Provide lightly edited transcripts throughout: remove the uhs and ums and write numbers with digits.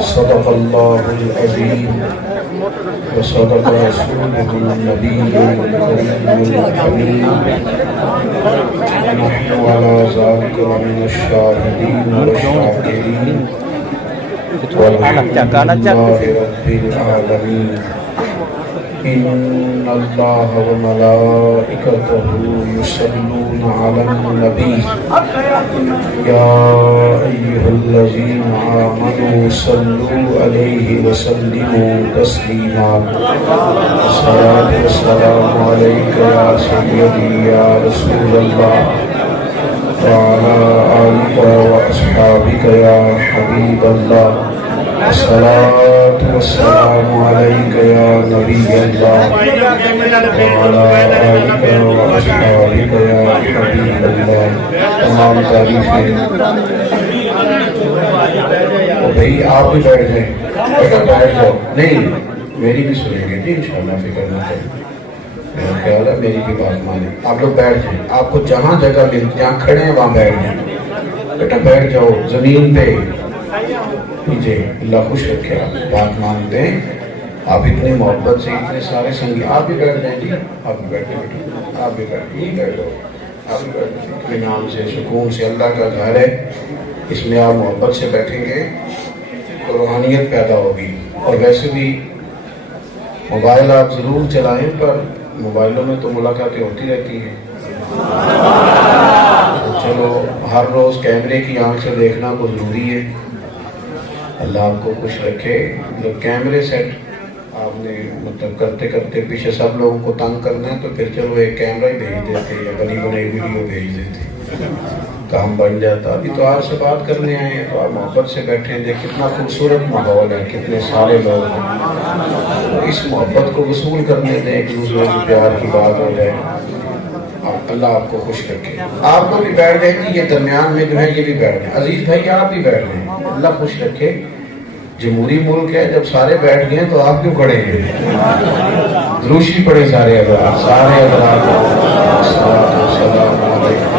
صدق الله العظيم وصدق رسوله النبي الكريم الحميد نحن على ذلك من الشاهدين والشاكرين والحمد لله رب العالمين إن الله وملائكته يصلون على النبي يا أيها الذين آمنوا صلوا عليه وسلموا تسليما الصلاة والسلام عليك يا سيدي يا رسول الله وعلى آلك وأصحابك يا حبيب الله الصلاة والسلام عليك يا نبي الله وعلى آلك وأصحابك يا حبيب الله تمام تعریفیں بھائی آپ بھی بیٹھ جائیں، بیٹا بیٹھ جاؤ، نہیں میری بھی سنیں گے جی انشاءاللہ، فکر نہ کریں، میرا خیال ہے میری بھی بات مانیں، آپ لوگ بیٹھ جائیں، آپ کو جہاں جگہ ملتی جہاں کھڑے ہیں وہاں بیٹھ جائیں، بیٹا بیٹھ جاؤ زمین پہ جی، اللہ خوش رکھے، آپ بات مانتے ہیں، آپ اتنی محبت سے اتنے سارے سنگی، آپ بھی بیٹھ جائیں جی، آپ بھی بیٹھے بیٹھے، آپ بھی بیٹھ جاؤ، آپ بھی بیٹھ جائیں، اطمینان سے سکون سے، اللہ کا گھر ہے، اس میں آپ محبت سے بیٹھیں گے تو روحانیت پیدا ہوگی۔ اور ویسے بھی موبائل آپ ضرور چلائیں، پر موبائلوں میں تو ملاقاتیں ہوتی رہتی ہیں، چلو ہر روز کیمرے کی آنکھ سے دیکھنا کو ضروری ہے۔ اللہ آپ کو خوش رکھے۔ جب کیمرے سیٹ آپ نے مطلب کرتے کرتے پیچھے سب لوگوں کو تنگ کرنا ہے تو پھر چلو ایک کیمرہ ہی بھیج دیتے یا بنی بنائی ویڈیو بھیج دیتے، کام بن جاتا۔ ابھی تو آپ سے بات کرنے آئے ہیں تو آپ محبت سے بیٹھے ہیں، دیکھ کتنا خوبصورت ماحول ہے، کتنے سارے لوگ ہیں، اس محبت کو وصول کرنے دیں، ایک دوسرے سے پیار کی بات ہو جائے۔ اللہ آپ کو خوش رکھے۔ آپ کو بھی بیٹھ جائیں گی، یہ درمیان میں جو ہے یہ بھی بیٹھ جائیں، عزیز بھائی آپ بھی بیٹھ جائیں، اللہ خوش رکھے۔ جمہوری ملک ہے، جب سارے بیٹھ گئے تو آپ کیوں کھڑے ہیں؟ دروشی پڑے سارے حضرات، سارے حضرات السلام علیکم۔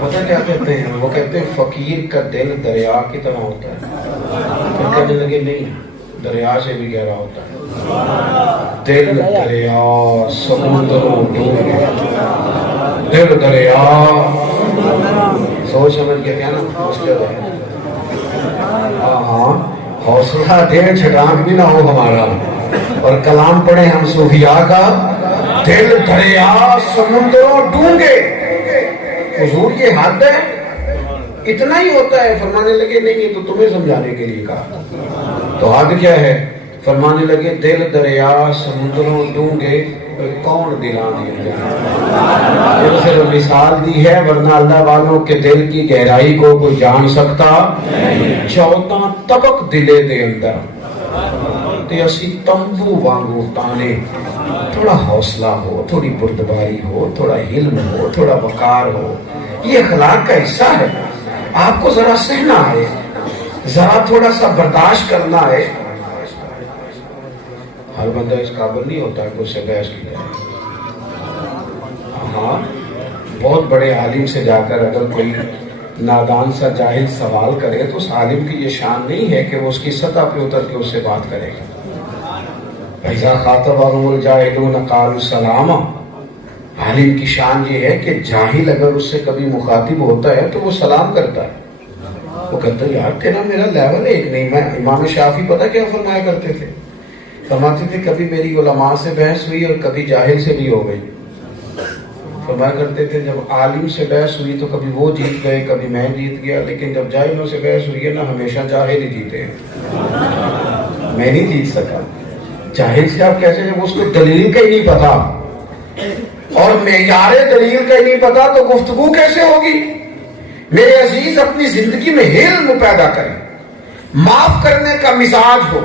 پتہ کیا کہتے ہیں؟ وہ کہتے ہیں فقیر کا دل دریا کی طرح ہوتا ہے. پھر کہنے لگے نہیں، دریا سے بھی گہرا ہوتا ہے. دل دریا سمندروں ڈوبے، دل دریا. سوچ سمجھ کے کہنا مشکل ہے. ہاں حوصلہ دے چھٹانک بھی نہ ہو ہمارا، اور کلام پڑھے ہم صوفیاء کا. دل دریا سمندروں ڈونگے. حضور یہ حد ہے، اتنا ہی ہوتا ہے. فرمانے لگے نہیں، یہ تو تمہیں سمجھانے کے لیے کہا. تو حد کیا ہے؟ فرمانے لگے دل دریا سمندروں ڈونگے، کون دلان دیا؟ یہ صرف مثال دی ہے، ورنہ اللہ والوں کے دل کی گہرائی کو کوئی جان سکتا. 14 طبق دلے دے اندر تے اسی تمبو وانگو تانے. تھوڑا حوصلہ ہو، تھوڑی بردباری ہو، تھوڑا علم ہو، تھوڑا وقار ہو، یہ اخلاق کا حصہ ہے. آپ کو ذرا سہنا ہے، ذرا تھوڑا سا برداشت کرنا ہے. ہر بندہ اس قابل نہیں ہوتا کہ اس سے بحث کی جائے. ہاں بہت بڑے عالم سے جا کر اگر کوئی نادان سا جاہل سوال کرے تو اس عالم کی یہ شان نہیں ہے کہ وہ اس کی سطح پہ اتر کے اس سے بات کرے گا. فَإِذَا خَاطَبَهُمُ الْجَاهِلُونَ قَالُوا سَلَامًا. عالم کی شان یہ ہے کہ جاہل اگر اس سے کبھی مخاطب ہوتا ہے تو وہ سلام کرتا ہے. وہ کہتا ہے یار تیرا میرا لیول ایک نہیں. میں امام شافعی پتہ کیا فرمایا کرتے تھے؟ فرماتے تھے کبھی میری علماء سے بحث ہوئی اور کبھی جاہل سے بھی ہو گئی. فرمایا کرتے تھے جب عالم سے بحث ہوئی تو کبھی وہ جیت گئے، کبھی میں جیت گیا، لیکن جب جاہلوں سے بحث ہوئی ہے نا ہمیشہ جاہل ہی جیتے ہیں. میں نہیں جیت سکا. جاہل سے آپ کیسے، جب اس کو دلیل کا ہی نہیں پتا اور معیار دلیل کا ہی نہیں پتا تو گفتگو کیسے ہوگی؟ میرے عزیز اپنی زندگی میں علم پیدا کریں، معاف کرنے کا مزاج ہو.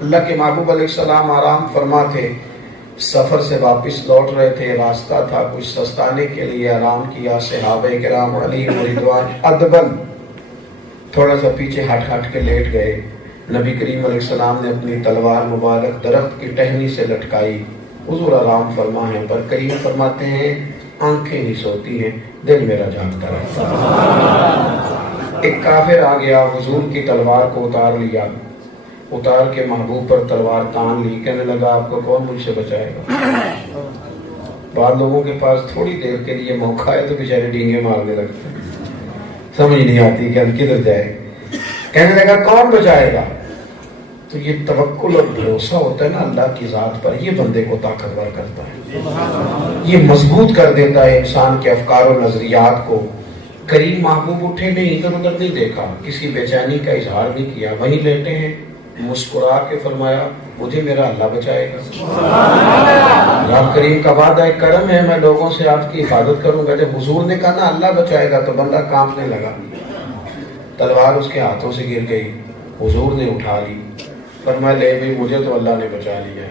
اللہ کے محبوب علیہ السلام آرام فرما تھے، سفر سے واپس لوٹ رہے تھے، راستہ تھا، کچھ سستانے کے لیے آرام کیا. صحابہ کرام علیہ رضوان ادبن تھوڑا سا پیچھے ہٹ کے لیٹ گئے. نبی کریم علیہ السلام نے اپنی تلوار مبارک درخت کی ٹہنی سے لٹکائی. حضور آرام فرما ہے، پر کریم فرماتے ہیں آنکھیں ہی سوتی ہیں، دل میرا جاگتا رہتا. ایک کافر آ گیا، حضور کی تلوار کو اتار لیا، اتار کے محبوب پر تلوار تان لی. کہنے لگا آپ کو کون مجھ سے بچائے گا؟ بعض لوگوں کے پاس تھوڑی دیر کے لیے موقع ہے تو بیچارے ڈینگے مارنے لگتے ہیں، سمجھ نہیں آتی کہ ہم کدھر جائے. کہنے لگا کون بچائے گا؟ تو یہ توکل اور بھروسہ ہوتا ہے نا اللہ کی ذات پر، یہ بندے کو طاقتور کرتا ہے، یہ مضبوط کر دیتا ہے انسان کے افکار و نظریات کو. کریم محبوب اٹھے نہیں، ادھر ادھر نہیں دیکھا، کسی بے چینی کا اظہار نہیں کیا، وہیں لیٹے ہیں. مسکرا کے فرمایا مجھے میرا اللہ بچائے گا. رب کریم کا وعدہ ایک کرم ہے، میں لوگوں سے آپ کی حفاظت کروں گا. جب حضور نے کہا نا اللہ بچائے گا تو بندہ کانپنے لگا. تلوار اس کے ہاتھوں سے گر گئی، حضور نے اٹھا لی. فرمایا لے بھائی مجھے تو اللہ نے بچا لیا،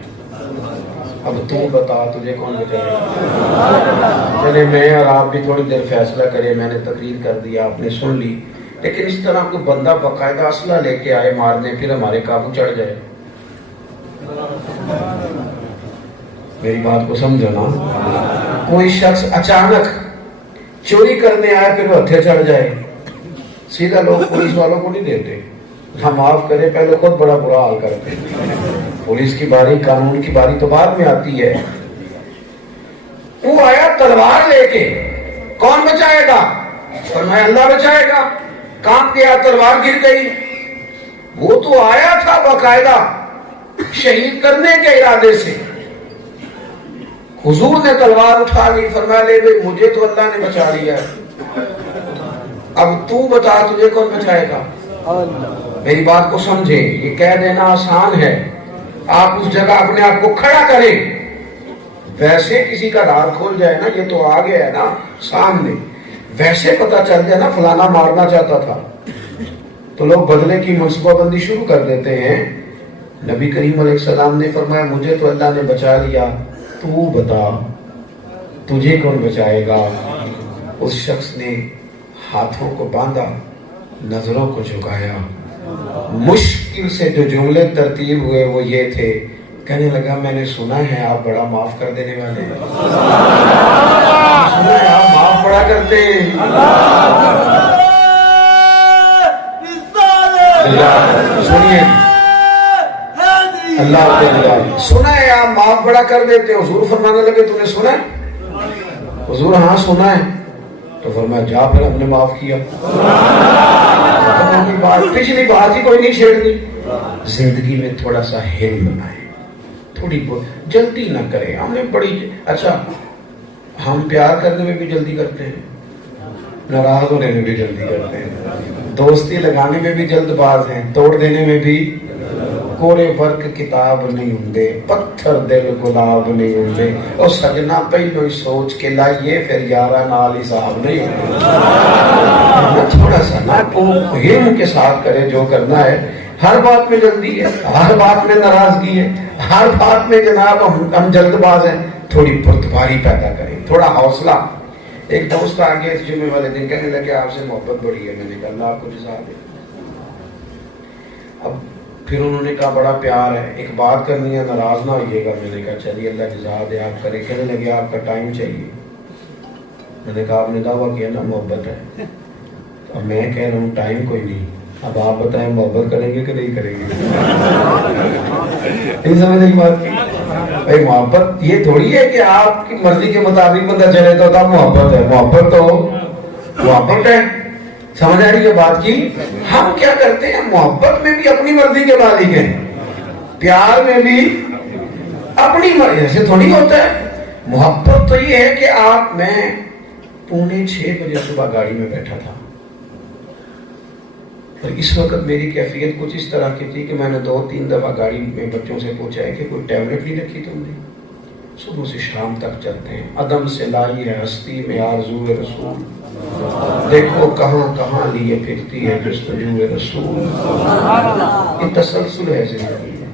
اب تو بتا تجھے کون بچائے گا؟ چلے میں اور آپ بھی تھوڑی دیر فیصلہ کرے. میں نے تقریر کر دیا، آپ نے سن لی، لیکن اس طرح کوئی بندہ باقاعدہ اسلحہ لے کے آئے مارنے، پھر ہمارے قابو چڑھ جائے. میری بات کو سمجھو نا. کوئی شخص اچانک چوری کرنے آئے پھر وہ ہتھے چڑھ جائے، سیدھا لوگ پولیس والوں کو نہیں دیتے. ہم معاف کرے پہلے خود بڑا برا حال کرتے. پولیس کی باری، قانون کی باری تو بعد میں آتی ہے. وہ آیا تلوار لے کے، کون بچائے گا؟ فرمایا اللہ بچائے گا. کانپ گیا، تلوار گر گئی. وہ تو آیا تھا باقاعدہ شہید کرنے کے ارادے سے. حضور نے تلوار اٹھا لی. فرمایا لے بھائی مجھے تو اللہ نے بچا لیا ہے، اب تو بتا تجھے کون بچائے گا؟ میری بات کو سمجھے، یہ کہہ دینا آسان ہے، آپ اس جگہ اپنے آپ کو کھڑا کریں. ویسے کسی کا راز کھول جائے نا، یہ تو آ گیا ہے نا سامنے، ویسے پتا چل جائے نا فلانا مارنا چاہتا تھا تو لوگ بدلے کی منصوبہ بندی شروع کر دیتے ہیں. نبی کریم علیہ السلام نے فرمایا مجھے تو اللہ نے بچا لیا، تو بتا تجھے کون بچائے گا؟ اس شخص نے ہاتھوں کو باندھا، نظروں کو جھکایا. مشکل سے جو جملے ترتیب ہوئے وہ یہ تھے، کہنے لگا میں نے سنا ہے آپ بڑا معاف کر دینے والے ہیں، سنا ہے آپ معاف بڑا کرتے ہیں۔ سنیے اللہ تعالیٰ، سنا ہے آپ معاف بڑا کر دیتے ہیں۔ حضور فرمانے لگے تو نے سنا ہے؟ حضور ہاں سنا ہے۔ تو فرمایا جا پھر ہم نے معاف کیا، پچھلی بات ہی کوئی نہیں چھیڑنی۔ زندگی میں تھوڑا سا حلم بنائے، تھوڑی بہت جلدی نہ کرے۔ ہم نے بڑی اچھا، ہم پیار کرنے میں بھی جلدی کرتے ہیں، ناراض ہونے میں بھی جلدی کرتے ہیں، دوستی لگانے میں بھی جلد باز ہیں، توڑ دینے میں بھی۔ کورے ورک کتاب نہیں ہوندے، پتھر دل گلاب نہیں ہوندے، اور سجنا پہلو ہی سوچ کے لائیے پھر یارہ نال حساب نہیں ہوندے۔ تھوڑا سا نا علم کے ساتھ کرے جو کرنا ہے۔ ہر بات میں جلدی ہے، ہر بات میں ناراضگی ہے، ہر بات میں جناب ہم جلد باز ہیں۔ تھوڑی بردباری پیدا کریں، تھوڑا حوصلہ۔ ایک دوست آگے جمعے والے دن کہنے لگے آپ سے محبت بڑی ہے۔ میں نے کہا اللہ آپ کو جزا دے۔ اب پھر انہوں نے کہا بڑا پیار ہے، ایک بات کرنی ہے، ناراض نہ ہوئیے گا۔ میں نے کہا چلیے اللہ جزا دے آپ کرے۔ کہنے لگے آپ کا ٹائم چاہیے۔ میں نے کہا آپ نے دعویٰ کیا نا محبت ہے، اب میں کہہ رہا ہوں ٹائم کوئی نہیں، اب آپ بتائیں محبت کریں گے کہ نہیں کریں گے؟ نہیں سمجھ نہیں بات کی بھائی، محبت یہ تھوڑی ہے کہ آپ کی مرضی کے مطابق بندہ چلے تو تب محبت ہے۔ محبت تو محبت ہے، سمجھ آ رہی ہے بات کی؟ ہم کیا کرتے ہیں، محبت میں بھی اپنی مرضی کے مالک ہیں، پیار میں بھی اپنی مرضی۔ ایسے تھوڑی ہوتا ہے۔ محبت تو یہ ہے کہ آپ، میں 5:45 بجے صبح گاڑی میں بیٹھا تھا، اور اس وقت میری کیفیت کچھ اس طرح کی تھی کہ میں نے 2-3 دفعہ گاڑی میں بچوں سے پوچھا ہے کہ کوئی ٹیبلٹ نہیں رکھی تم نے؟ صبح سے شام تک چلتے ہیں، عدم سے لائی ہے ہستی میں آرزو رسول، دیکھو کہاں کہاں لیے پھرتی ہے جستجو رسول۔ یہ تسلسل ہے زندگی میں۔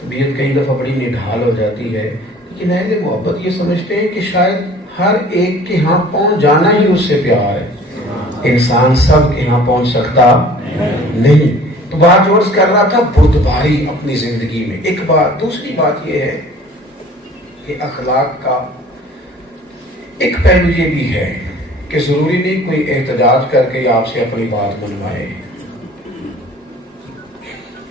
طبیعت کئی دفعہ بڑی نڈھال ہو جاتی ہے، لیکن اہل محبت یہ سمجھتے ہیں کہ شاید ہر ایک کے ہاں پہنچ جانا ہی اس سے پیار ہے، انسان سب کے ہاں پہنچ سکتا نہیں۔ تو بات جو عرض کر رہا تھا، بردباری اپنی زندگی میں ایک بات۔ دوسری بات یہ ہے کہ اخلاق کا ایک پہلو یہ بھی ہے کہ ضروری نہیں کوئی احتجاج کر کے آپ سے اپنی بات منوائے،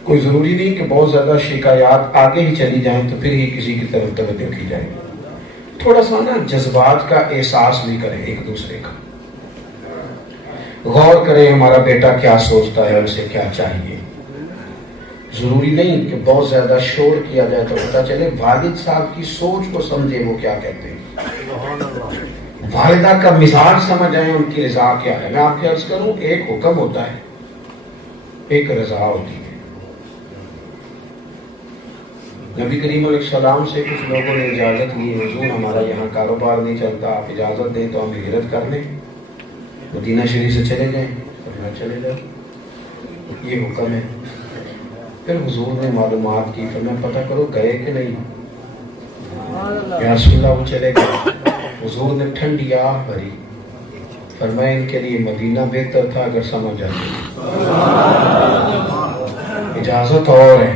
کوئی ضروری نہیں کہ بہت زیادہ شکایات آگے ہی چلی جائیں تو پھر ہی کسی کی طرف توجہ کی جائے۔ تھوڑا سا نا جذبات کا احساس بھی کریں ایک دوسرے کا، غور کریں ہمارا بیٹا کیا سوچتا ہے، اسے کیا چاہیے۔ ضروری نہیں کہ بہت زیادہ شور کیا جائے تو پتہ چلے والد صاحب کی سوچ کو سمجھے وہ کیا کہتے ہیں، والدہ کا مزاج سمجھ آئے ان کی رضا کیا ہے۔ میں آپ کے عرض کروں کہ ایک حکم ہوتا ہے، ایک رضا ہوتی ہے۔ نبی کریم علیہ السلام سے کچھ لوگوں نے اجازت لی، حضور ہمارا یہاں کاروبار نہیں چلتا، آپ اجازت دیں تو ہم ہجرت کر لیں، مدینہ شریف سے چلے جائیں۔ فرمایا چلے جائیں، یہ حکم ہے۔ پھر حضور نے معلومات کی، فرمایا پتہ کرو گئے کہ نہیں؟ یا رسول اللہ وہ چلے گئے۔ حضور نے ٹھنڈی آہ بھری، فرمایا ان کے لیے مدینہ بہتر تھا اگر سمجھ آتے۔ اجازت اور ہے،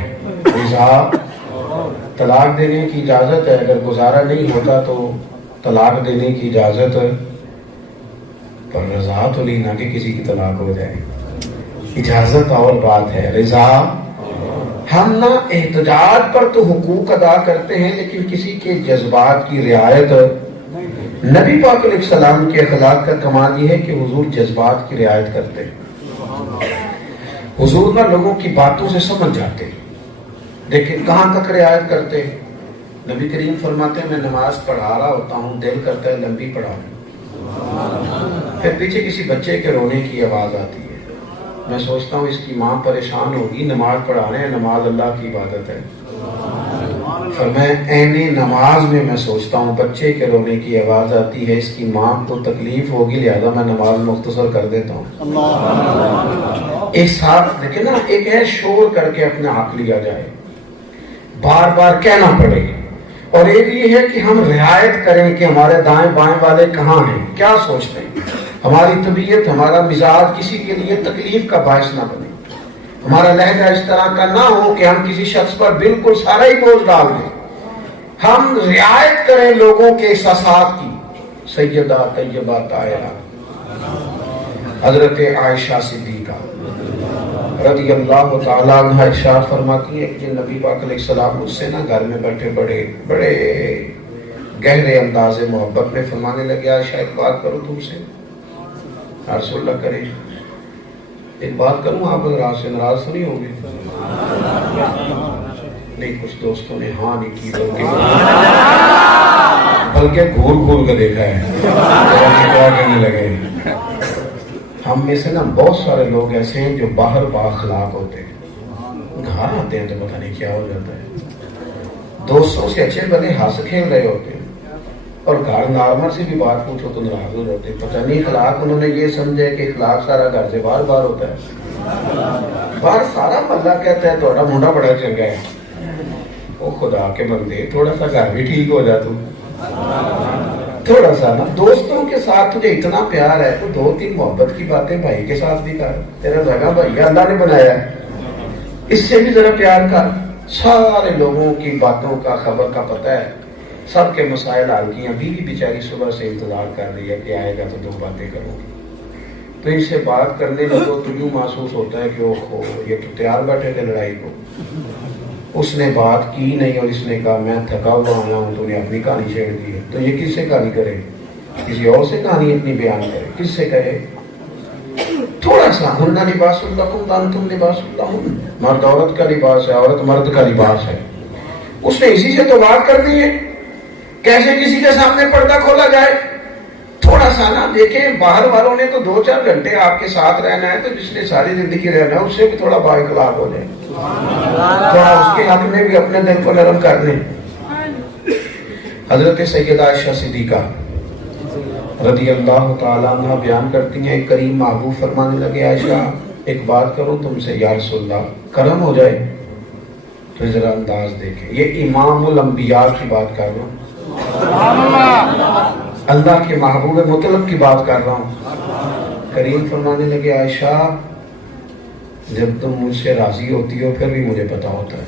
رضا طلاق دینے کی اجازت ہے، اگر گزارا نہیں ہوتا تو طلاق دینے کی اجازت ہے، پر رضا تو نہیں نہ کہ کسی کی طلاق ہو جائے۔ اجازت اور بات ہے، رضا۔ ہم نہ احتجاج پر تو حقوق ادا کرتے ہیں لیکن کسی کے جذبات کی رعایت۔ نبی پاک علیہ السلام کے اخلاق کا کمال یہ ہے کہ حضور جذبات کی رعایت کرتے ہیں۔ حضور نہ لوگوں کی باتوں سے سمجھ جاتے ہیں، لیکن کہاں تک رعایت کرتے ہیں؟ نبی کریم فرماتے ہیں میں نماز پڑھا رہا ہوتا ہوں، دل کرتا ہے لمبی پڑھاؤں، پھر پیچھے کسی بچے کے رونے کی آواز آتی ہے، میں سوچتا ہوں اس کی ماں پریشان ہوگی، نماز پڑھا رہے ہیں، نماز اللہ کی عبادت ہے۔ فرمایا عین نماز میں سوچتا ہوں بچے کے رونے کی آواز آتی ہے، اس کی ماں کو تکلیف ہوگی لہذا میں نماز مختصر کر دیتا ہوں۔ ایک ساتھ دیکھیں نا، ایک ہے شور کر کے اپنا حق لیا جائے، بار بار کہنا پڑے، اور ایک یہ ہے کہ ہم رعایت کریں کہ ہمارے دائیں بائیں والے کہاں ہیں، کیا سوچتے ہیں، ہماری طبیعت ہمارا مزاج کسی کے لیے تکلیف کا باعث نہ بنے۔ ہمارا لہجہ اس طرح کا نہ ہو کہ ہم کسی شخص پر بالکل سارا ہی بوجھ ڈال دیں. ہم رعایت کریں لوگوں کے احساسات کی. سیدہ طیبہ طاہرہ حضرت عائشہ صدیقہ رضی اللہ تعالیٰ عنہ ارشاد فرماتی ہے کہ نبی پاک علیہ السلام مجھ سے نا گھر میں بیٹھے بڑے گہرے انداز محبت میں فرمانے لگے عائشہ ایک بات کروں تم سے. رسول اللہ کرے. ایک بات کروں آپ حضرات سے ناراض تو نہیں ہوں گے؟ نہیں. کچھ دوستوں نے ہاں نہیں کی بلکہ گھور کے دیکھا ہے کیا کہنے لگے. ہم میں سے نا بہت سارے لوگ ایسے ہیں جو باہر بااخلاق ہوتے ہیں, گھر آتے ہیں تو پتہ نہیں کیا ہو جاتا ہے. دوستوں سے اچھے بھلے ہنس کھیل رہے ہوتے ہیں اور گھر نارمل سے بھی بات پوچھو تو ناراض ہو جاتے ہیں. پتہ نہیں اخلاق انہوں نے یہ سمجھا کہ اخلاق سارا گھر سے باہر باہر ہوتا ہے. باہر سارا محلہ کہتا ہے تھوڑا منڈا بڑا چنگا ہے. او خدا کے بندے تھوڑا سا گھر بھی ٹھیک ہو جا. تو تھوڑا سا نا دوستوں کے ساتھ تجھے اتنا پیار ہے تو 2-3 محبت کی باتیں بھائی کے ساتھ بھی کر. تیرا جگہ بھائی اللہ نے بنایا ہے, اس سے بھی ذرا پیار کر. سارے لوگوں کی باتوں کا خبر کا پتہ ہے, سب کے مسائل حل کیے. بیوی بیچاری صبح سے انتظار کر رہی ہے کہ آئے گا تو 2 باتیں کروں گی. تو اس سے بات کرنے لگو تو یوں محسوس ہوتا ہے کہ اوہو یہ تو تیار بیٹھے تھے لڑائی کو. اس نے بات کی نہیں اور اس نے کہا میں تھکا ہوا آیا ہوں, تو نے اپنی کہانی چھیڑ دی ہے. تو یہ کس سے کہانی کرے؟ کسی اور سے کہانی اپنی بیان کرے. کس سے کہے؟ تھوڑا سا ہن لباس لکم وانتم لباس لہن. مرد عورت کا لباس ہے, عورت مرد کا لباس ہے. اس نے اسی سے تو بات کرنی ہے. کیسے کسی کے سامنے پردہ کھولا جائے؟ تھوڑا سا نا دیکھیں, باہر والوں نے تو 2-4 گھنٹے آپ کے ساتھ رہنا ہے, تو جس نے ساری زندگی رہنا ہے اس سے بھی تھوڑا با اخلاق ہو جائے. تھوڑا اس کے حق میں بھی اپنے دل کو نرم کر لیں. حضرت سیدہ عائشہ صدیقہ رضی اللہ تعالیٰ عنہ بیان کرتی ہیں, ایک کریم محبوب فرمانے لگے عائشہ ایک بات کروں تم سے یا رسول اللہ, کرم ہو جائے. تو ذرا انداز دیکھیں, یہ امام الانبیاء کی بات کر رہا ہوں, اللہ کے محبوب مطلب کی بات کر رہا ہوں. کریم فرمانے لگے عائشہ جب تم مجھ سے راضی ہوتی ہو پھر بھی مجھے پتا ہوتا ہے,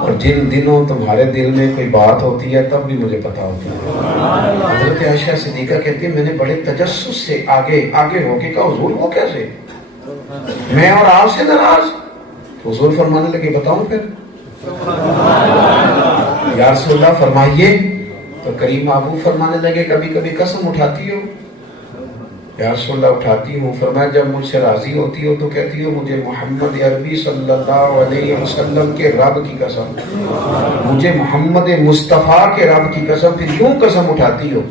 اور جن دنوں تمہارے دل میں کوئی بات ہوتی ہے تب بھی مجھے پتا ہوتا ہے. حضرت عائشہ صدیقہ کہتی ہے میں نے بڑے تجسس سے آگے ہو کے کہا حضور وہ کیسے, میں اور آپ سے ناراض؟ حضور فرمانے لگے بتاؤں پھر. یا رسول اللہ فرمائیے. تو کریم محبوب فرمانے لگے کبھی کبھی قسم اٹھاتی ہو؟ یا رسول اللہ اٹھاتی ہوں. فرمایا جب مجھ سے راضی ہوتی ہو تو کہتی ہو مجھے محمد عربی صلی اللہ علیہ وسلم کے رب کی قسم, مجھے محمد مصطفیٰ کے رب کی قسم. پھر یوں قسم اٹھاتی ہو.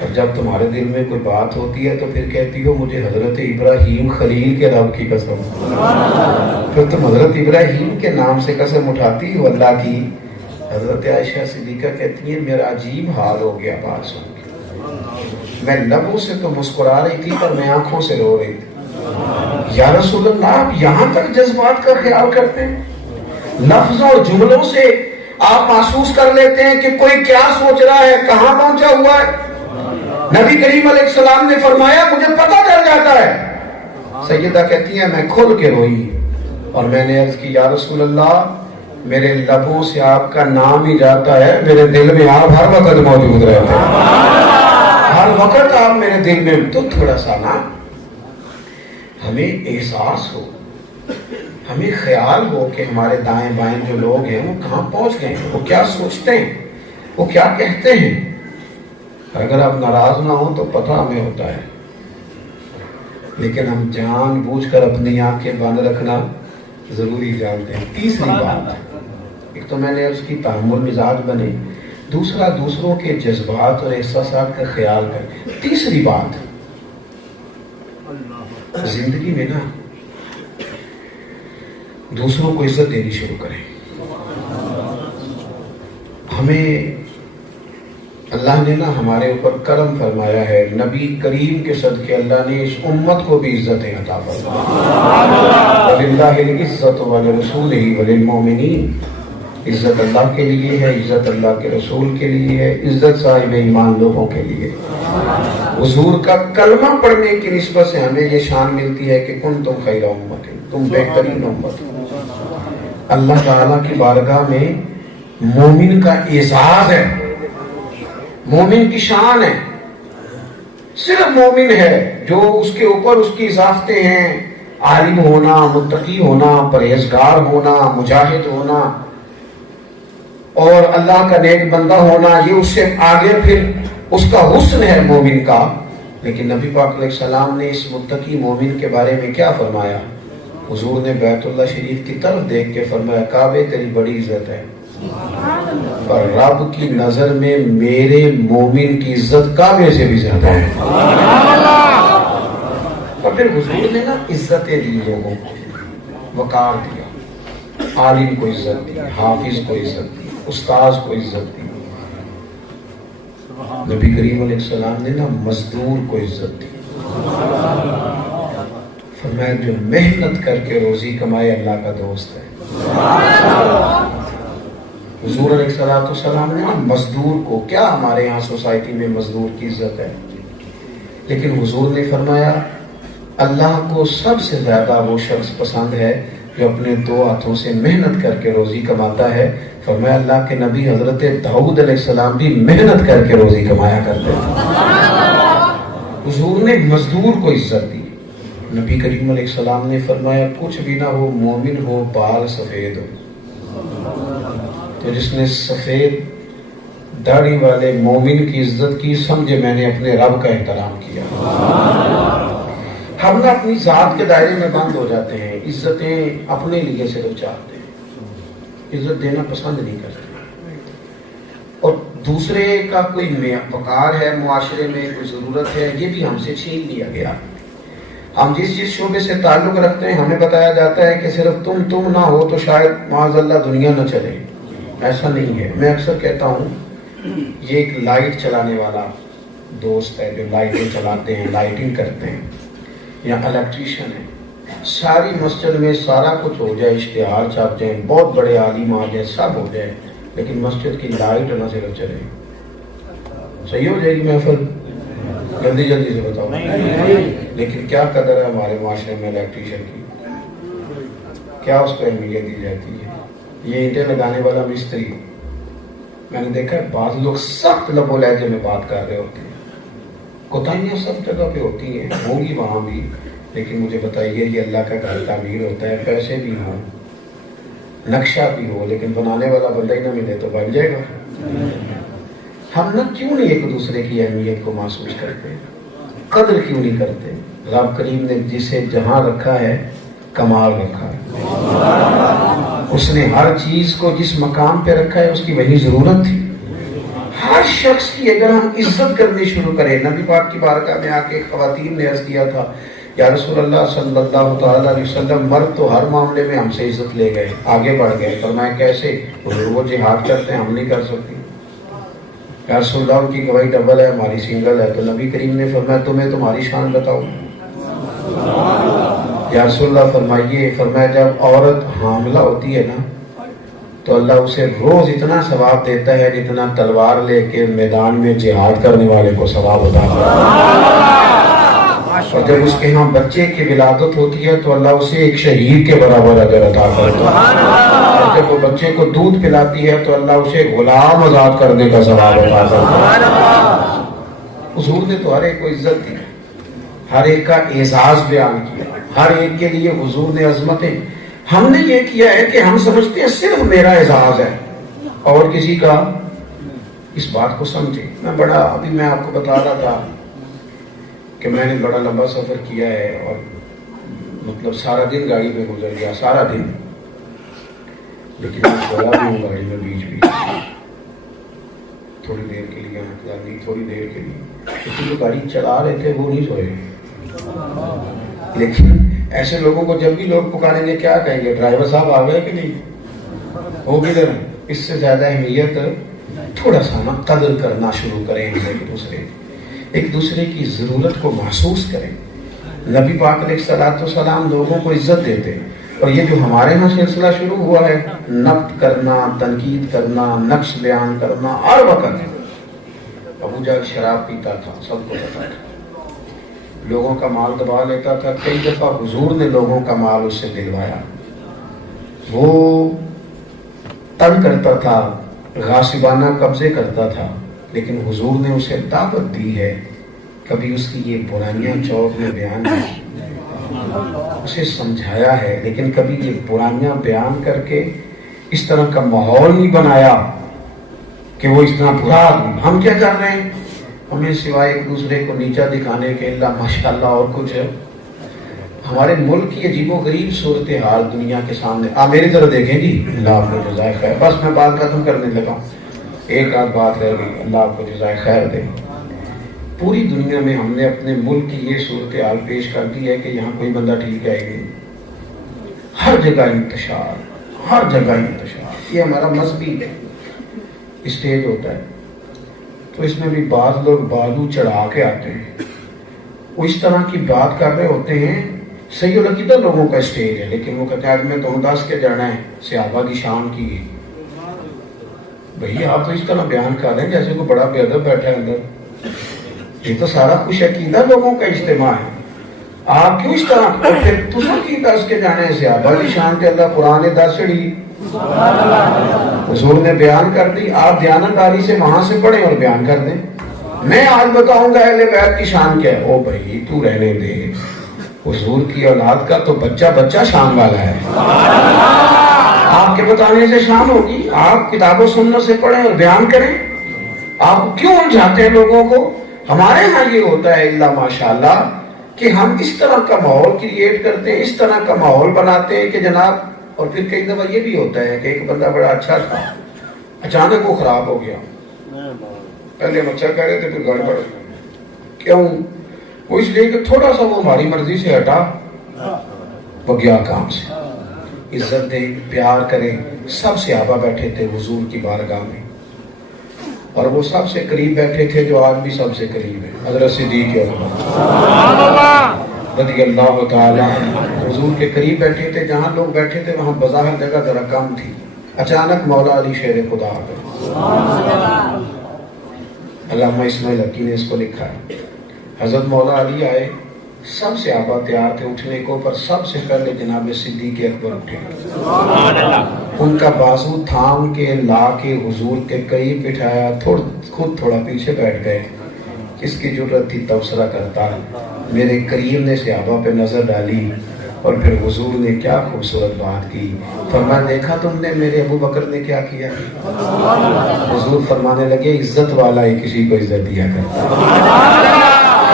اور جب تمہارے دل میں کوئی بات ہوتی ہے تو پھر کہتی ہو مجھے حضرت ابراہیم خلیل کے رب کی قسم. پھر تم حضرت ابراہیم کے نام سے قسم اٹھاتی ہو اللہ کی. حضرت عائشہ صدیقہ کہتی ہیں میرا عجیب حال ہو گیا بات سن کے. میں لبوں سے تو مسکرا رہی تھی پر میں آنکھوں سے رو رہی تھی. یا رسول اللہ آپ یہاں تک جذبات کا خیال کرتے ہیں؟ لفظوں اور جملوں سے آپ محسوس کر لیتے ہیں کہ کوئی کیا سوچ رہا ہے, کہاں پہنچا ہوا ہے. نبی کریم علیہ السلام نے فرمایا مجھے پتہ چل جاتا ہے. سیدہ کہتی ہیں میں کھل کے روئی اور میں نے عرض کی یا رسول اللہ میرے لبوں سے آپ کا نام ہی جاتا ہے, میرے دل میں آپ ہر وقت موجود رہتے ہیں, ہر وقت آپ میرے دل میں. تو تھوڑا سا نا ہمیں احساس ہو, ہمیں خیال ہو کہ ہمارے دائیں بائیں جو لوگ ہیں وہ کہاں پہنچ گئے ہیں, وہ کیا سوچتے ہیں, وہ کیا کہتے ہیں. اگر آپ ناراض نہ ہو تو پتہ ہمیں ہوتا ہے, لیکن ہم جان بوجھ کر اپنی آنکھیں بند رکھنا ضروری جانتے ہیں. تیسری بات, ایک تو میں نے عرض کی تحمل مزاج بنے, دوسرا دوسروں کے جذبات اور احساسات کا خیال کریں. تیسری بات زندگی میں نا دوسروں کو عزت دینی شروع کریں. ہمیں اللہ نے نا ہمارے اوپر کرم فرمایا ہے, نبی کریم کے صدقے اللہ نے اس امت کو بھی عزتیں عطا فرمائی. وَلِلَّهِ الْعِزَّةُ وَلِرَسُولِهِ وَلِلْمُؤْمِنِينَ. عزت اللہ کے لیے ہے, عزت اللہ کے رسول کے لیے ہے, عزت صاحب ایمان لوگوں کے لیے. حضور کا کلمہ پڑھنے کی نسبت سے ہمیں یہ شان ملتی ہے کہ کنتم خیر امت، تم بہترین امت۔ اللہ تعالیٰ کی بارگاہ میں مومن کا اعزاز ہے، مومن کی شان ہے، صرف مومن ہے جو اس کے اوپر اس کی اضافتیں ہیں، عالم ہونا، متقی ہونا، پرہیزگار ہونا، مجاہد ہونا اور اللہ کا نیک بندہ ہونا، یہ اس سے آگے پھر اس کا حسن ہے مومن کا۔ لیکن نبی پاک علیہ السلام نے اس متقی مومن کے بارے میں کیا فرمایا؟ حضور نے بیت اللہ شریف کی طرف دیکھ کے فرمایا کعبے تیری بڑی عزت ہے، پر رب کی نظر میں میرے مومن کی عزت کعبے سے بھی زیادہ ہے۔ اور پھر حضور نے نا عزتیں دی لوگوں کو، وقار دیا، عالم کو عزت دی، حافظ کو عزت دی، استاذ کو عزت دی۔ نبی کریم علیہ السلام نے نا مزدور کو عزت دی، فرمایا جو محنت کر کے روزی کمائے اللہ کا دوست ہے۔ حضور علیہ السلام نے مزدور کو، کیا ہمارے یہاں سوسائٹی میں مزدور کی عزت ہے، لیکن حضور نے فرمایا اللہ کو سب سے زیادہ وہ شخص پسند ہے جو اپنے دو ہاتھوں سے محنت کر کے روزی کماتا ہے۔ فرمایا اللہ کے نبی حضرت داؤد علیہ السلام بھی محنت کر کے روزی کمایا کرتے تھے۔ حضور نے مزدور کو عزت دی۔ نبی کریم علیہ السلام نے فرمایا کچھ بھی نہ ہو، مومن ہو، بال سفید ہو، تو جس نے سفید داڑھی والے مومن کی عزت کی، سمجھے میں نے اپنے رب کا احترام کیا۔ ہم نہ اپنی ذات کے دائرے میں بند ہو جاتے ہیں، عزتیں اپنے لیے صرف چاہتے ہیں، عزت دینا پسند نہیں کرتے، اور دوسرے کا کوئی وقار ہے معاشرے میں، کوئی ضرورت ہے، یہ بھی ہم سے چھین لیا گیا۔ ہم جس شعبے سے تعلق رکھتے ہیں ہمیں بتایا جاتا ہے کہ صرف تم نہ ہو تو شاید معاذ اللہ دنیا نہ چلے۔ ایسا نہیں ہے۔ میں اکثر کہتا ہوں یہ ایک لائٹ چلانے والا دوست ہے جو لائٹیں چلاتے ہیں، لائٹنگ کرتے ہیں، یا الیکٹریشین ہے، ساری مسجد میں سارا کچھ ہو جائے، اشتہار چھپ جائیں، بہت بڑے عالم آ جائیں، سب ہو جائے، لیکن مسجد کی لائٹ نہ صرف چلے، صحیح ہو جائے گی محفل؟ جلدی سے بتاؤ۔ لیکن کیا قدر ہے ہمارے معاشرے میں الیکٹریشین کی، کیا اس کو اہمیت دی جاتی ہے؟ یہ اینٹیں لگانے والا مستری، میں نے دیکھا ہے بعض لوگ سخت لب و لہجے میں بات کر رہے ہوتے ہیں، کوتاہیاں سب جگہ پہ ہوتی ہیں، ہوں گی وہاں بھی، لیکن مجھے بتائیے یہ اللہ کا گھر تعمیر ہوتا ہے، پیسے بھی ہوں، نقشہ بھی ہو، لیکن بنانے والا بندہ ہی نہ ملے تو بن جائے گا۔ ہم نہ کیوں نہیں ایک دوسرے کی اہمیت کو محسوس کرتے، قدر کیوں نہیں کرتے؟ رب کریم نے جسے جہاں رکھا ہے کمال رکھا ہے، اس نے ہر چیز کو جس مقام پہ رکھا ہے اس کی وہی ضرورت تھی۔ ہر شخص کی اگر ہم عزت کرنی شروع کریں، نبی پاک کی بارگاہ میں آ کے خواتین نے عرض کیا تھا یا رسول اللہ صلی اللہ تعالیٰ علیہ وسلم، مرد تو ہر معاملے میں ہم سے عزت لے گئے، آگے بڑھ گئے، فرمایا کیسے؟ وہ جہاد کرتے ہیں، ہم نہیں کر سکتے۔ یا رسول اللہ ان کی گواہی ڈبل ہے، ہماری سنگل ہے، تو نبی کریم نے فرمایا تمہیں تمہاری شان بتاؤ۔ یا رسول اللہ فرمائیے، فرمایا جب عورت حاملہ ہوتی ہے نا تو اللہ اسے روز اتنا ثواب دیتا ہے جتنا تلوار لے کے میدان میں جہاد کرنے والے کو ثواب عطا کرتا ہے، اور جب اس کے ہاں بچے کی ولادت ہوتی ہے تو اللہ اسے ایک شہید کے برابر اجر عطا کرتا ہے، اور جب وہ بچے کو دودھ پلاتی ہے تو اللہ اسے غلام آزاد کرنے کا ثواب عطا کرتا ہے۔ حضور نے تو ہر ایک کو عزت دی، ہر ایک کا اعزاز بیان کیا، ہر ایک کے لیے حضور نے عظمتیں۔ ہم نے یہ کیا ہے کہ ہم سمجھتے ہیں صرف میرا اعزاز ہے اور کسی کا، اس بات کو سمجھے۔ ابھی میں آپ کو بتا رہا تھا کہ میں نے بڑا لمبا سفر کیا ہے اور مطلب سارا دن گاڑی میں گزر گیا، سارا دن، لیکن میں سویا بھی ہوں گاڑی میں بیچ تھوڑی دیر کے لیے، مطلب نہیں تھوڑی دیر کے لیے، کسی جو گاڑی چلا رہے تھے وہ نہیں سوئے، لیکن ایسے لوگوں کو جب بھی لوگ پکاریں گے کیا کہیں گے؟ ڈرائیور صاحب آ گئے کہ نہیں؟ ہو کدھر؟ اس سے زیادہ اہمیت تھوڑا سا نا قدر کرنا شروع کریں، ایک دوسرے کی ضرورت کو محسوس کریں۔ نبی پاک علیہ السلام لوگوں کو عزت دیتے، اور یہ جو ہمارے یہاں سلسلہ شروع ہوا ہے نقد کرنا، تنقید کرنا، نقص بیان کرنا، ہر وقت ابو جہل شراب پیتا تھا، سب کو پتا تھا، لوگوں کا مال دبا لیتا تھا. کئی دفعہ حضور نے لوگوں کا مال اس سے دلوایا. وہ تنگ کرتا تھا, غاصبانہ قبضے کرتا تھا, لیکن حضور نے اسے دعوت دی ہے. کبھی اس کی یہ برائیاں چوک میں بیان کی, اسے سمجھایا ہے, لیکن کبھی یہ برائیاں بیان کر کے اس طرح کا ماحول نہیں بنایا کہ وہ اتنا برا آدمی. ہم کیا کر رہے ہیں؟ ہمیں سوائے ایک دوسرے کو نیچا دکھانے کے اللہ ماشاءاللہ اور کچھ ہے. ہمارے ملک کی عجیب و غریب صورتحال دنیا کے سامنے. آپ میری طرف دیکھیں جی, اللہ آپ کو جزائے خیر. بس میں بات ختم کرنے لگا, ایک آدھ بات رہ گئی, اللہ آپ کو جزائے خیر دے. پوری دنیا میں ہم نے اپنے ملک کی یہ صورتحال پیش کر دی ہے کہ یہاں کوئی بندہ ٹھیک ہے نہیں. ہر جگہ انتشار, ہر جگہ انتشار. یہ ہمارا مذہبی ہے اسٹیج ہوتا ہے, تو اس میں بھی بعض لوگ بازو چڑھا کے آتے ہیں. وہ اس طرح کی بات کر رہے ہوتے ہیں, صحیح العقیدہ لوگوں کا اسٹیج ہے, لیکن وہ کہتے ہیں میں تو دس کے جانا ہے صحابہ کی شان کی. بھئی آپ تو اس طرح بیان کر رہے ہیں جیسے کوئی بڑا بے ادب بیٹھا ہے اندر. یہ تو سارا خوش عقیدہ لوگوں کا اجتماع ہے. آپ کیوں اس طرح پھر تم کی دس کے جانے ہیں صحابہ کی شان کے؟ اللہ قرآن 10 چڑھی, حضور نے بیان کر دی. آپ دیانتداری سے وہاں سے پڑھیں اور بیان کر دیں. میں آج بتاؤں گا اہل بیت کی شان کیا ہے. او بھائی تو رہنے دے, حضور کی اولاد کا تو بچہ بچہ شان والا ہے. آپ کے بتانے سے شان ہوگی. آپ کتاب و سنت سے پڑھیں اور بیان کریں. آپ کیوں الجھاتے ہیں لوگوں کو؟ ہمارے ہاں یہ ہوتا ہے اللہ ماشاءاللہ کہ ہم اس طرح کا ماحول کریٹ کرتے ہیں, اس طرح کا ماحول بناتے ہیں کہ جناب. اور پھر کئی دفعہ یہ بھی ہوتا ہے کہ ایک بندہ بڑا اچھا تھا, اچانک وہ خراب ہو گیا. پہلے ہم اچھا کہہ رہے تھے, پھر گڑبڑ. کیوں؟ وہ اس لیے کہ تھوڑا سا وہ ہماری مرضی سے ہٹا, وہ گیا کام سے. عزت دے, پیار کرے. سب صحابہ بیٹھے تھے حضور کی بارگاہ میں, اور وہ سب سے قریب بیٹھے تھے جو آج بھی سب سے قریب ہے, حضرت صدیق اکبر رضی اللہ تعالی. حضور کے قریب بیٹھے تھے. جہاں لوگ بیٹھے تھے وہاں بظاہر جگہ ذرا کم تھی. اچانک مولا علی شیر خدا آ گئے. علامہ اسماعیل حقی نے اس کو لکھا ہے. حضرت مولا علی آئے, سب صحابہ تیار تھے اٹھنے کو, پر سب سے پہلے جناب صدیق اکبر اٹھے. ان کا بازو تھام کے لا کے حضور کے قریب بٹھایا, خود تھوڑا پیچھے بیٹھ گئے. کس کی جرت تھی تبصرہ کرتا. میرے کریم نے صحابہ پہ نظر ڈالی, اور پھر حضور نے کیا خوبصورت بات کی. فرمایا دیکھا تم نے میرے ابو بکر نے کیا کیا؟ حضور فرمانے لگے عزت والا ہی کسی کو عزت دیا کرتا,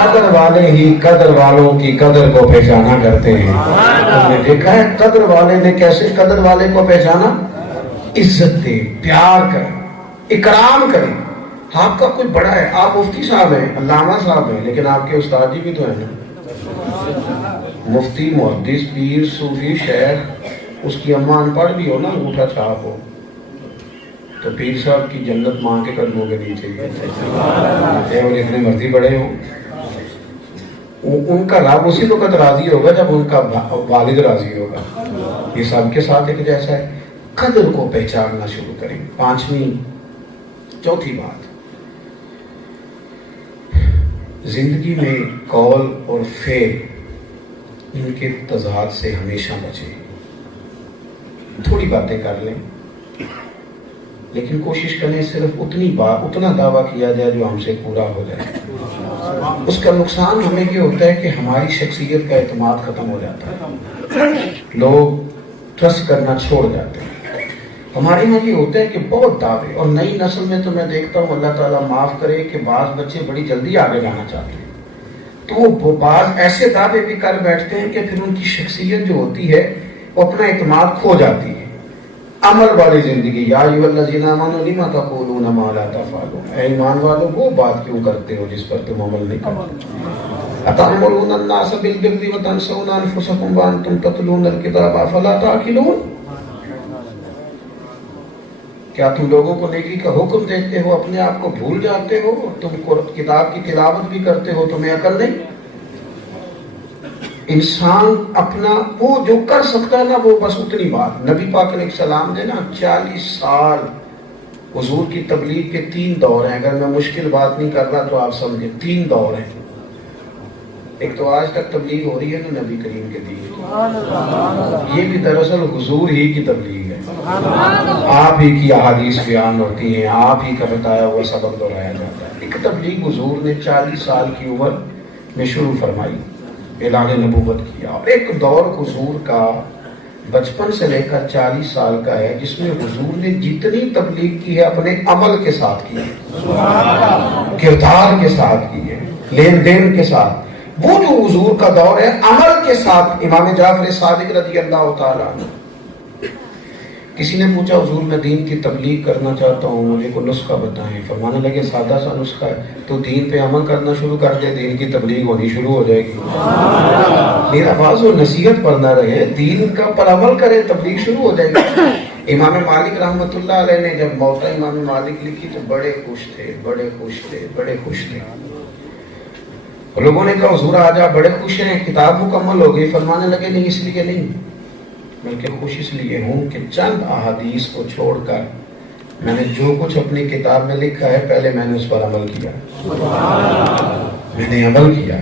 قدر والے ہی قدر والوں کی قدر کو پہچانا کرتے ہیں. تم نے دیکھا ہے قدر والے نے کیسے قدر والے کو پہچانا؟ عزت دے, پیار کر, اکرام کرے. آپ کا کوئی بڑا ہے, آپ مفتی صاحب ہیں, علامہ صاحب ہیں, لیکن آپ کے استاد جی بھی تو ہیں نا. مفتی, محدث, پیر, صوفی, شیخ, اس کی اماں ان پڑھ بھی ہو نا, انگوٹھا چھاپ ہو, تو پیر صاحب کی جنت ماں کے قدموں کے نیچے ہے. اور اتنے مرضی بڑے ہوں, ان کا رب اسی وقت راضی ہوگا جب ان کا والد راضی ہوگا. یہ سب کے ساتھ ایک جیسا ہے. قدر کو پہچاننا شروع کریں. چوتھی بات, زندگی میں قول اور فعل ان کے تضاد سے ہمیشہ بچیں. تھوڑی باتیں کر لیں, لیکن کوشش کریں صرف اتنا دعویٰ کیا جائے جو ہم سے پورا ہو جائے. اس کا نقصان ہمیں یہ ہوتا ہے کہ ہماری شخصیت کا اعتماد ختم ہو جاتا ہے, لوگ ٹرسٹ کرنا چھوڑ جاتے ہیں. ہمارے یہاں یہ ہوتا ہے کہ بہت دعوے, اور نئی نسل میں تو میں دیکھتا ہوں, اللہ تعالیٰ معاف کرے, کہ بعض بچے بڑی جلدی آگے جانا چاہتے ہیں, تو وہ بعض ایسے دعوے بھی کر بیٹھتے ہیں کہ پھر ان کی شخصیت جو ہوتی ہے وہ اپنا اعتماد کھو جاتی ہے. عمل والی زندگی, یا ایھا الذین آمنوا لم تقولون ما لا تفعلون, اے ایمان والو وہ بات کیوں کرتے ہو جس پر تم عمل نہیں کرتے. اتأمرون الناس بالبر وتنسون انفسکم وانتم تتلون الکتاب افلا تعقلون. کیا تم لوگوں کو نیکی کا حکم دیتے ہو, اپنے آپ کو بھول جاتے ہو؟ تم کتاب کی تلاوت بھی کرتے ہو, تمہیں عقل نہیں؟ انسان اپنا وہ جو کر سکتا ہے نا, وہ بس اتنی بات. نبی پاک علیہ السلام نے نا 40 سال حضور کی تبلیغ کے 3 دور ہیں. اگر میں مشکل بات نہیں کر رہا تو آپ سمجھیں 3 دور ہیں. ایک تو آج تک تبلیغ ہو رہی ہے نا نبی کریم کے دین کی، یہ بھی دراصل حضور ہی کی تبلیغ ہے، آپ ہی کی احادیث بیان ہوتی ہیں، آپ ہی کا بتایا ہوا سبق دہرایا جاتا ہے۔ ایک تبلیغ حضور نے 40 سال کی عمر میں شروع فرمائی، اعلان نبوت کیا، اور ایک دور حضور کا بچپن سے لے کر 40 سال کا ہے جس میں حضور نے جتنی تبلیغ کی ہے اپنے عمل کے ساتھ کی ہے، کردار کے ساتھ کی ہے، لین دین کے ساتھ۔ وہ جو حضور کا دور ہے عمل کے ساتھ، امام جعفر صادق رضی اللہ تعالیٰ عنہ، کسی نے پوچھا حضور میں دین کی تبلیغ کرنا چاہتا ہوں، مجھے کوئی نسخہ بتائیں۔ فرمانے لگے سادہ سا نسخہ ہے، تو دین پہ عمل کرنا شروع کر دے، دین کی تبلیغ ہونی شروع ہو جائے گی۔ میرا باز و نصیحت پر نہ رہے، دین کا پر عمل کرے، تبلیغ شروع ہو جائے گی۔ امام مالک رحمۃ اللہ علیہ نے جب موتا امام مالک لکھی تو بڑے خوش تھے، بڑے خوش تھے، بڑے خوش تھے۔ لوگوں نے کہا حضور آج آپ بڑے خوش ہیں، کتاب مکمل ہو گئی۔ فرمانے لگے نہیں، اس لیے نہیں، بلکہ خوش اس لیے ہوں کہ چند احادیث کو چھوڑ کر میں نے جو کچھ اپنی کتاب میں لکھا ہے پہلے میں نے اس پر عمل کیا، میں نے عمل کیا۔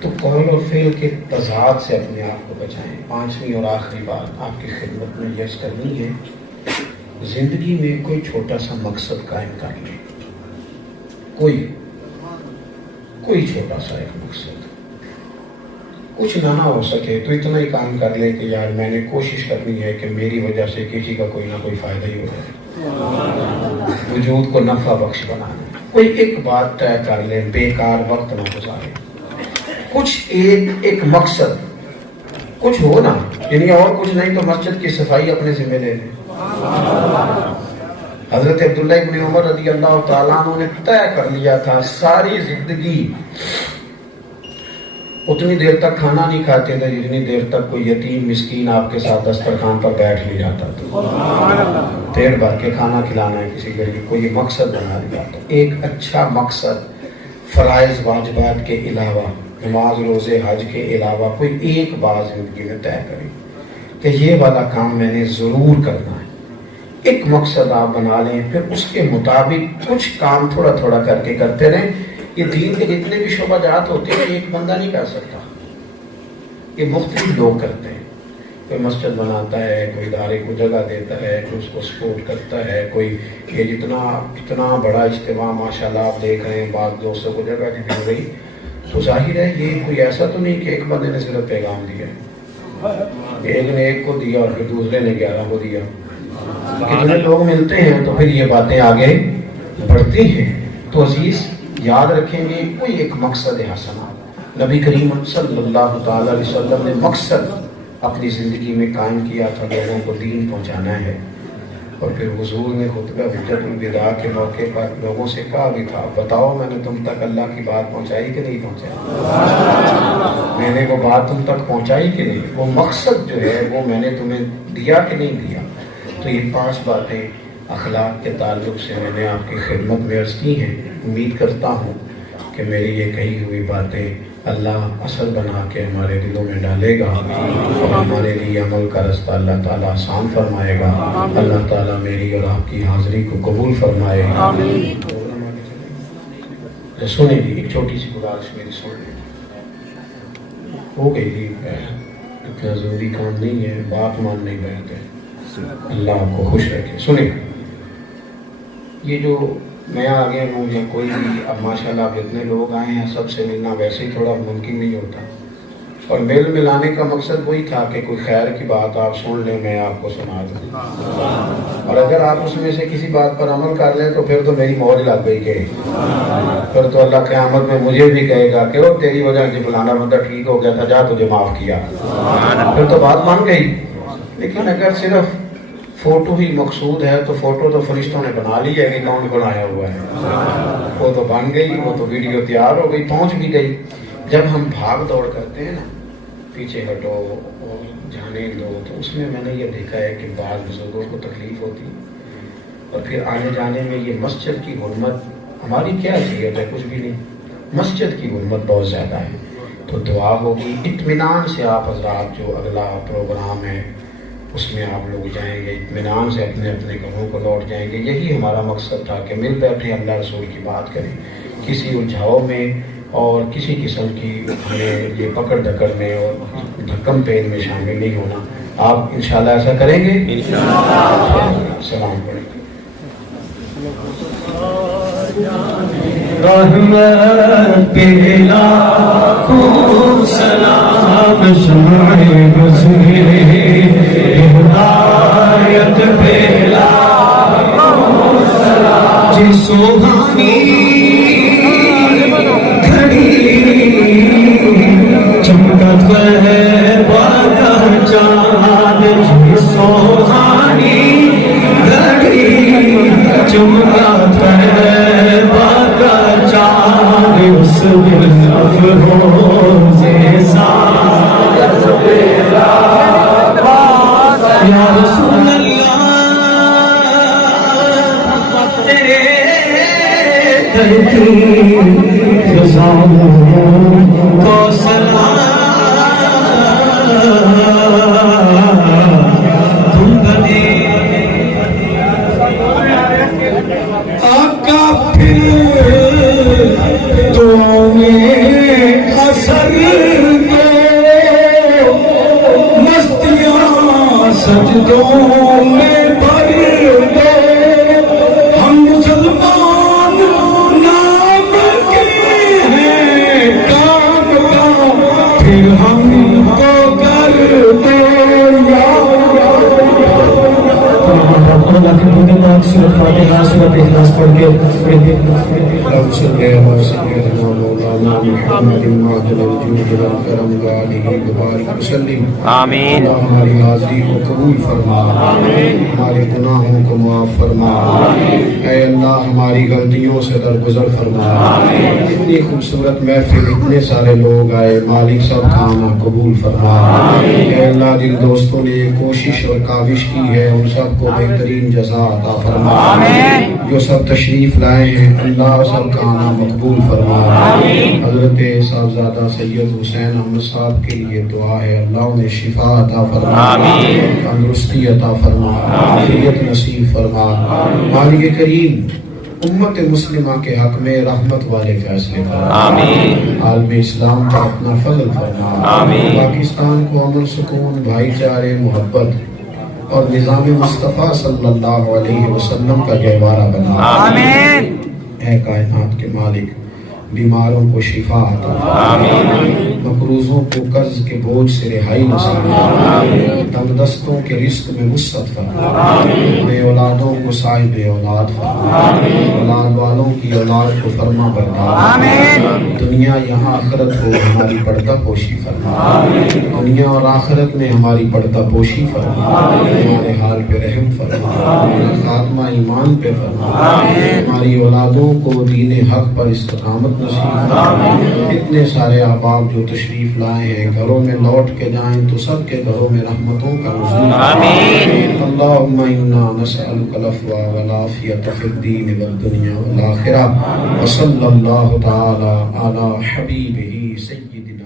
تو قول اور فعل کے تضاد سے اپنے آپ کو بچائیں۔ پانچویں اور آخری بات آپ کی خدمت میں یس کرنی ہے، زندگی میں کوئی چھوٹا سا مقصد قائم کر لیں، کوئی چھوٹا سا ایک مقصد، کچھ نہ ہو سکے تو اتنا ہی کام کر لے کہ یار میں نے کوشش کرنی ہے کہ میری وجہ سے کسی کا کوئی نہ کوئی فائدہ ہی ہو جائے، وجود کو نفع بخش بنانا۔ کوئی ایک بات طے کر لیں، بیکار وقت نہ گزارے، کچھ ایک مقصد کچھ ہو نا، یعنی اور کچھ نہیں تو مسجد کی صفائی اپنے ذمہ لے لیں۔ حضرت عبداللہ ابن عمر رضی اللہ تعالیٰ عنہ نے طے کر لیا تھا ساری زندگی اتنی دیر تک کھانا نہیں کھاتے تھے جتنی دیر تک کوئی یتیم مسکین آپ کے ساتھ دسترخوان پر بیٹھ نہیں جاتا تھا، پیٹ بھر کے کھانا کھلانا ہے کسی غریب کو، یہ مقصد بنا دیا تھا۔ ایک اچھا مقصد، فرائض واجبات کے علاوہ، نماز روزے حج کے علاوہ کوئی ایک بات زندگی میں طے کریں کہ یہ والا کام میں نے ضرور کرنا ہے۔ ایک مقصد آپ بنا لیں، پھر اس کے مطابق کچھ کام تھوڑا تھوڑا کر کے کرتے رہیں۔ یہ دین کے جتنے بھی شعبہ جات ہوتے ہیں ایک بندہ نہیں کر سکتا، یہ مختلف لوگ کرتے ہیں۔ کوئی مسجد بناتا ہے، کوئی ادارے کو جگہ دیتا ہے، کوئی اس کو سپورٹ کرتا ہے، کوئی یہ کتنا بڑا اجتماع ماشاءاللہ آپ دیکھ رہے ہیں، بعض دوستوں کو جگہ دی مل گئی، تو ظاہر ہے یہ کوئی ایسا تو نہیں کہ ایک بندے نے صرف پیغام دیا، ایک نے ایک کو دیا اور پھر دوسرے نے 11 کو دیا۔ کتنے لوگ ملتے ہیں تو پھر یہ باتیں آگے بڑھتی ہیں۔ تو عزیز یاد رکھیں گے کوئی ایک مقصد حسنہ، نبی کریم صلی اللہ تعالی علیہ وسلم نے مقصد اپنی زندگی میں قائم کیا تھا، لوگوں کو دین پہنچانا ہے۔ اور پھر حضور نے خطبہ حجت الوداع کے موقع پر لوگوں سے کہا بھی تھا، بتاؤ میں نے تم تک اللہ کی بات پہنچائی کہ نہیں پہنچائی، میں نے وہ بات تم تک پہنچائی کہ نہیں، وہ مقصد جو ہے وہ میں نے تمہیں دیا کہ نہیں دیا۔ تو یہ 5 باتیں اخلاق کے تعلق سے میں نے آپ کی خدمت میں عرض کی ہیں۔ امید کرتا ہوں کہ میری یہ کہی ہوئی باتیں اللہ اثر بنا کے ہمارے دلوں میں ڈالے گا اور ہمارے لیے عمل کا رستہ اللہ تعالیٰ آسان فرمائے گا۔ اللہ تعالیٰ میری اور آپ کی حاضری کو قبول فرمائے گا۔ سنیں گی ایک چھوٹی سی گزارش میری، سن لیں، ہو گئی جی، اتنا ضروری کام نہیں ہے، بات مان نہیں بیٹھتے۔ اللہ آپ کو خوش رکھے۔ سنیں، یہ جو میں آ گیا ہوں یا کوئی بھی، اب ماشاءاللہ اب اتنے لوگ آئے ہیں، سب سے ملنا ویسے ہی تھوڑا ممکن نہیں ہوتا، اور میل ملانے کا مقصد وہی تھا کہ کوئی خیر کی بات آپ سن لیں، میں آپ کو سنا دوں، اور اگر آپ اس میں سے کسی بات پر عمل کر لیں تو پھر تو میری مہر لگ گئی، کہ پھر تو اللہ قیامت میں مجھے بھی کہے گا کہ وہ تیری وجہ سے فلانا بندہ ٹھیک ہو گیا تھا، جا تجھے معاف کیا، پھر تو بات مان گئی۔ لیکن اگر صرف فوٹو ہی مقصود ہے تو فوٹو تو فرشتوں نے بنا لی ہے، کہ کون بنایا ہوا ہے، وہ تو بن گئی، وہ تو ویڈیو تیار ہو گئی، پہنچ بھی گئی۔ جب ہم بھاگ دوڑ کرتے ہیں نا، پیچھے ہٹو اور جانے دو، تو اس میں نے یہ دیکھا ہے کہ بعض بزرگوں کو تکلیف ہوتی، اور پھر آنے جانے میں یہ مسجد کی حرمت، ہماری کیا حیثیت ہے، کچھ بھی نہیں، مسجد کی حرمت بہت زیادہ ہے۔ تو دعا ہوگی، اطمینان سے آپ حضرات جو اگلا پروگرام ہے اس میں آپ لوگ جائیں گے، اطمینان سے اپنے اپنے گھروں کو لوٹ جائیں گے۔ یہی ہمارا مقصد تھا کہ مل بیٹھے اللہ رسول کی بات کریں، کسی الجھاؤ میں اور کسی قسم کی ہمیں یہ پکڑ دھکڑ میں اور دھکم پین میں شامل نہیں ہونا. آپ انشاءاللہ ایسا کریں گے؟ سلام پڑھیں. رحمت پہ لاکھوں سلام شمع بصیر ہدایت پہ لاکھوں سلام جی سوہانی گھڑی چمکت ہے باقا چاند جی سوہانی گھڑی چمکت ہے باقا چاند اس دل افروز سعادت پیدا یا رسول اللہ تیرے در کی فضاؤں کو سلام تم بنے آقا پھر دعاؤں میں اثر دو مستیاں سجدوں میں بھر دو ہم مسلمان نام کے ہیں کام کا پھر ہم کو کر دو یا اللہ کے بندے پاک سورۃ فاتحہ سورۃ اخلاص پڑھ کے اللهم صل على سيدنا مولانا محمد معدن الجود والكرم وآلہ وبارک وسلم. آمین. اللہ ہماری حاضری کو قبول فرما. ہمارے گناہوں کو معاف فرما. اے اللہ ہماری غلطیوں سے درگزر فرما. اتنی خوبصورت محفل اتنے سارے لوگ آئے مالک سب کھانا قبول فرما. اے اللہ جن دوستوں نے کوشش اور کاوش کی ہے ان سب کو بہترین جزا عطا فرما. جو سب تشریف لائے ہیں اللہ سب کا آنا مقبول فرما. حضرت صاحبزادہ سید حسین احمد صاحب کے لیے دعا ہے اللہ انہیں شفا عطا فرما. تندرستی عطا فرما. عافیت نصیب فرما. مالک کریم امت مسلمہ کے حق میں رحمت والے فیصلے فرما. عالم اسلام کا اپنا فضل فرما. پاکستان کو امن سکون بھائی چارے محبت اور نظام مصطفیٰ صلی اللہ علیہ وسلم کا گہوارہ بنا. اے کائنات کے مالک بیماروں کو شفا عطا فرما. مقروضوں کو قرض کے بوجھ سے رہائی نصیب فرما. تنگ دستوں کے رزق میں وسعت فرما. بے اولادوں کو صاحب اولاد فرما. اولاد والوں کی اولاد کو فرما بردار. دنیا یہاں آخرت کو ہماری پردہ پوشی فرما. دنیا اور آخرت میں ہماری پردہ پوشی فرما. ہمارے حال پہ رحم فرما. خاتمہ ایمان پہ فرما. ہماری اولادوں کو دین حق پر استقامت نصیب فرما. اتنے سارے احباب جو تشریف لائے ہیں گھروں میں لوٹ کے جائیں تو سب کے گھروں میں رحمتوں کا نزول. اللہم انا نسألک العفو والعافیۃ فی الدین والدنیا والآخرہ وصلی اللہ تعالی علی حبیبہ سیدنا